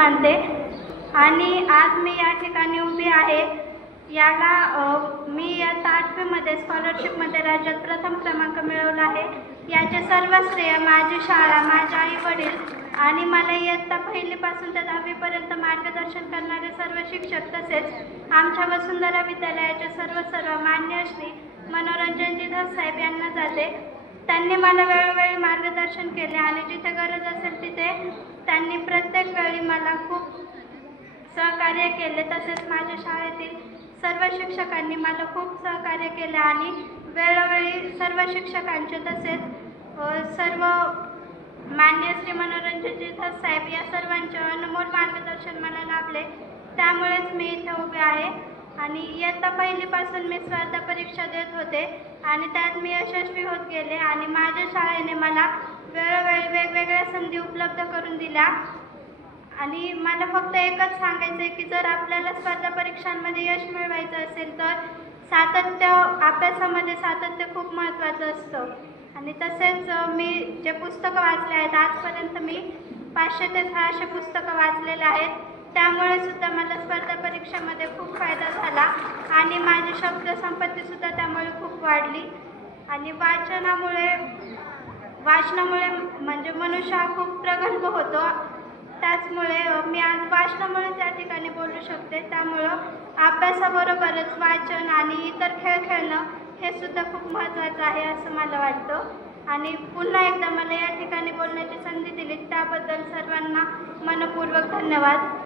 मानते आणि आज मी या ठिकाणी उभी आहे. याला मी इयत्ता आठवीमध्ये स्कॉलरशिपमध्ये राज्यात प्रथम क्रमांक मिळवला आहे. याचे सर्व श्रेय माझी शाळा माझे आई वडील आणि मला इयत्ता पहिलीपासून ते दहावीपर्यंत मार्गदर्शन करणारे सर्व शिक्षक तसेच आमच्या वसुंधरा विद्यालयाचे सर्व सर्व मान्य श्री मनोरंजनजी साहेब यांना जाते. त्यांनी मला वेळोवेळी मार्गदर्शन केले आणि जिथे गरज असेल तिथे त्यांनी प्रत्येक वेळी सहकार्य केले. तसेच माझ्या शाळेतील सर्व शिक्षकांनी मला खूप सहकार्य केले आणि वेळोवेळी सर्व शिक्षकांचे तसेच सर्व मान्य श्री मनोरंजनजी साहेब या सर्वांचे अनमोल मार्गदर्शन मला लाभले. त्यामुळेच मी इथे उभे आहे आणि इयत्ता पहिलीपासून मी स्पर्धा परीक्षा देत होते आणि त्यात मी यशस्वी होत गेले आणि माझ्या शाळेने मला वेळोवेळी वेगवेगळ्या संधी उपलब्ध करून दिल्या. आणि मला फक्त एकच सांगायचं आहे की जर आपल्याला स्पर्धा परीक्षांमध्ये यश मिळवायचं असेल तर सातत्य अभ्यासामध्ये सातत्य खूप महत्त्वाचं असतं. आणि तसेच मी जे पुस्तकं वाचले आहेत आजपर्यंत मी पाचशे ते सहाशे पुस्तकं वाचलेले आहेत. त्यामुळे सुद्धा मला स्पर्धा परीक्षेमध्ये खूप फायदा झाला आणि माझी शब्दसंपत्तीसुद्धा त्यामुळे खूप वाढली. आणि वाचनामुळे वाचनामुळे म्हणजे मनुष्य हा खूप प्रगल्भ होतो. त्याचमुळे मी आज वाचनामुळे त्या ठिकाणी बोलू शकते. त्यामुळं अभ्यासाबरोबरच वाचन आणि इतर खेळ खेळणं हे सुद्धा खूप महत्त्वाचं आहे असं मला वाटतं. आणि पुन्हा एकदा मला या ठिकाणी बोलण्याची संधी दिली त्याबद्दल सर्वांना मनपूर्वक धन्यवाद.